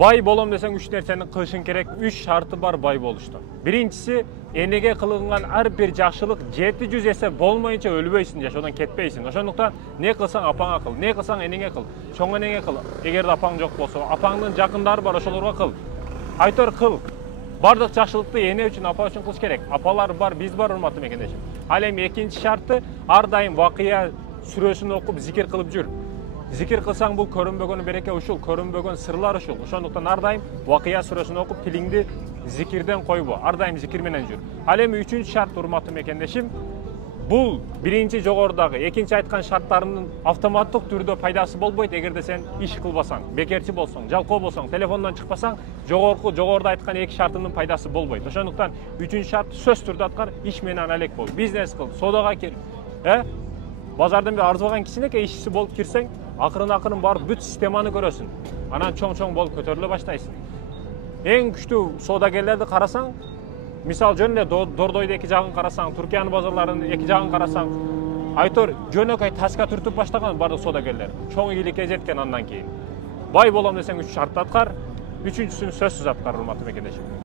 Бай болом десең үч нерсени кылышың керек. Үч шарты бар бай болуштун. Биринчиси, энеге кылынган ар бир жакшылык 700 эсе болмойнча өлбөйсүң, жашоодон кетпейсиң. Ошондуктан не кылсаң апаңа кыл, не кылсаң энеңе кыл, чоң энеңе кыл. Эгерде апаң жок болсо, апаңдын жакындары бар, ошолорго кыл. Айтор кыл. Бардык жакшылыкты эне үчүн, апа үчүн кылыш керек. Апалар бар, биз бар, урматтуу мекендешим. Ал эми экинчи шарты, ар дайым вакыя сүрөсүн окуп, зикир кылып жүр. Зикир кылсаң бул көрүнбөгөн береке ушул, көрүнбөгөн сырлар ушул. Ошондуктан ар дайым вакыя сүрөсүн окуп, тилиңди зикирден койбо. Ар дайым зикир менен жүр. Ал эми үчүнчү шарт, урматтуу мекендешим, бул биринчи жогорудагы, экинчи айткан шарттарынын автоматтык түрдө пайдасы болбойт эгерде сен иш кылбасаң, бекерчи болсоң, жалкоо болсоң, телефондон чыкпасаң, жогоруда айткан эки шартынын пайдасы болбойт. Ошондуктан үчүнчү шарт сөз түрдө аткар, иш менен алек бол. Бизнес кыл, соодага кир. Базардан бир арзыбаган кичинекей ишчи болуп кирсең, акырын барып бүт системаны көрөсүң. Анан чоң болуп көтөрүлө баштайсың. Эң күчтүү соодагерлерди карасаң, мисал жөн эле Дордойду эки жагын карасаң, Түркиянын базарларынын эки жагын карасаң, айтор жөнөкөй таска түртүп баштаган бардык соодагерлер. Чоң ийгиликке жеткен андан кийин. Бай болом десең үч шартты аткар, үчүнчүсүн сөзсүз аткар, урматтуу мекендешим.